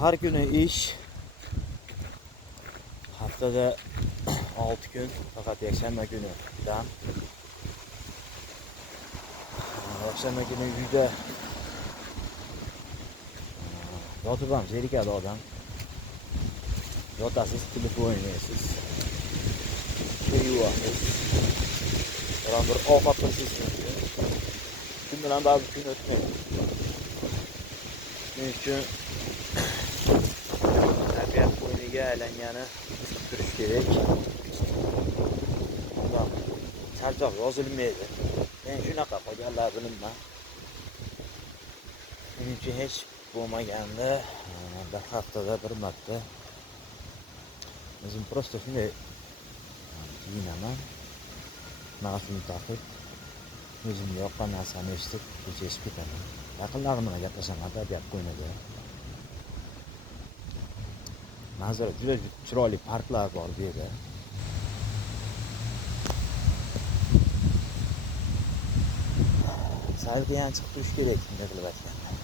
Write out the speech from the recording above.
Har kuni ish. Haftada 6 kun, faqat yakshanba kuni dam. Yakshanba kuni uyda yotib ham zerikadi odam. Yotasiz, telefon o'ynaysiz. To'y yuvasiz. Biron bir ovqat qilsangiz mumkin. Kun bilan ba'zi kun o'tmaydi. Shuning uchun tabiat qo'yniga aylangani qilib turish kerak. Undan charchoq yozilmaydi. Men shunaqa qolganlar bilinman. Shuning uchun hech bo'lmaganda bir haftada bir marta o'zim prosta shunday kiyinaman. Ma'sumni taqib, o'zimga yoqqan narsani eshitib, kechib ketaman. Yaqinlarim bilan gaplashaman tabiat qo'ynida. Manzara juda chiroyli parklar bor bu yerda. Sayrga ham chiqib turish kerak, shunday qilib aytganda.